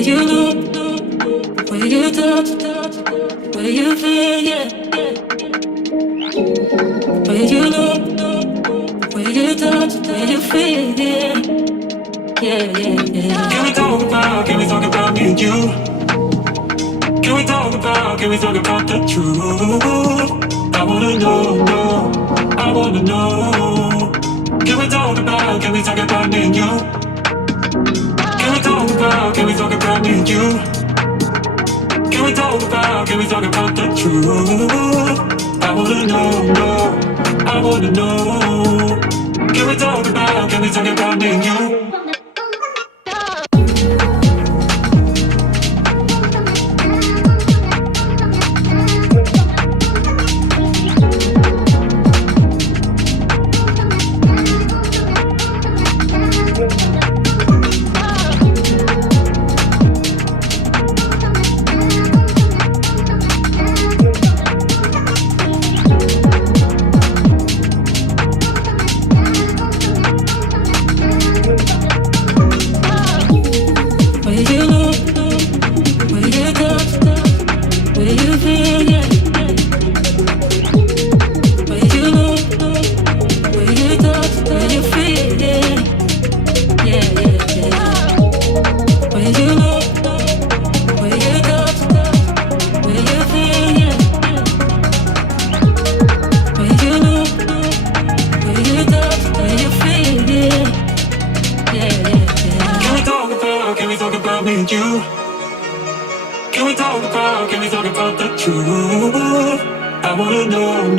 Where you look, where you touch, where you feel, yeah. Where you look, where you touch, where you feel, yeah. Yeah. Can we talk about me and you? Can we talk about the truth? I wanna know, I wanna know. Can we talk about me and you? Can we talk about me and you? Can we talk about the truth? I wanna know, I wanna know. Can we talk about me and you? Can we talk about the truth? I wanna know,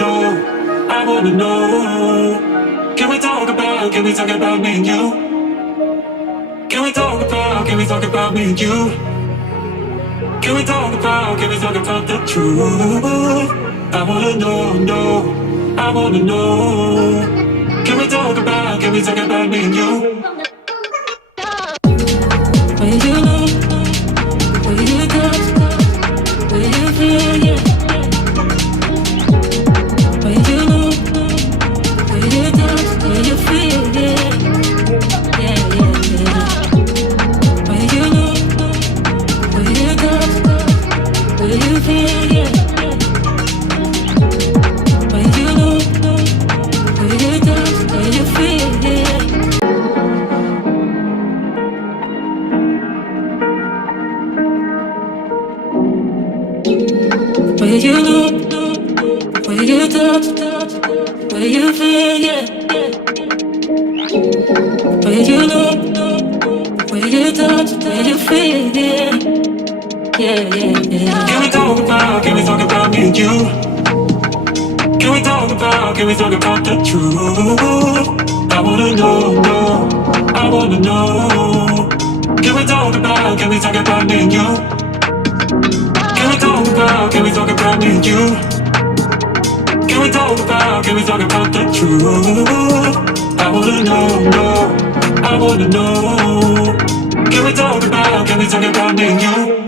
I wanna know. Can we talk about me and you? Can we talk about me and you? Can we talk about the truth? I wanna know, I wanna know. Can we talk about me and you? Where you look, where you touch, where you feel, yeah. Where you look, where you touch, where you feel, yeah. Where you look, where you touch, where you feel, yeah. Where you look, where you touch, where you feel, yeah. Where you look, where you touch, where you feel, yeah. Where you look, where you touch, where you feel, yeah. Can we talk about me and you? Can we talk about the truth? I wanna know, I wanna know. Can we talk about me and you? Can we talk about me and you? Can we talk about the truth? I wanna know, I wanna know. Can we talk about me and you?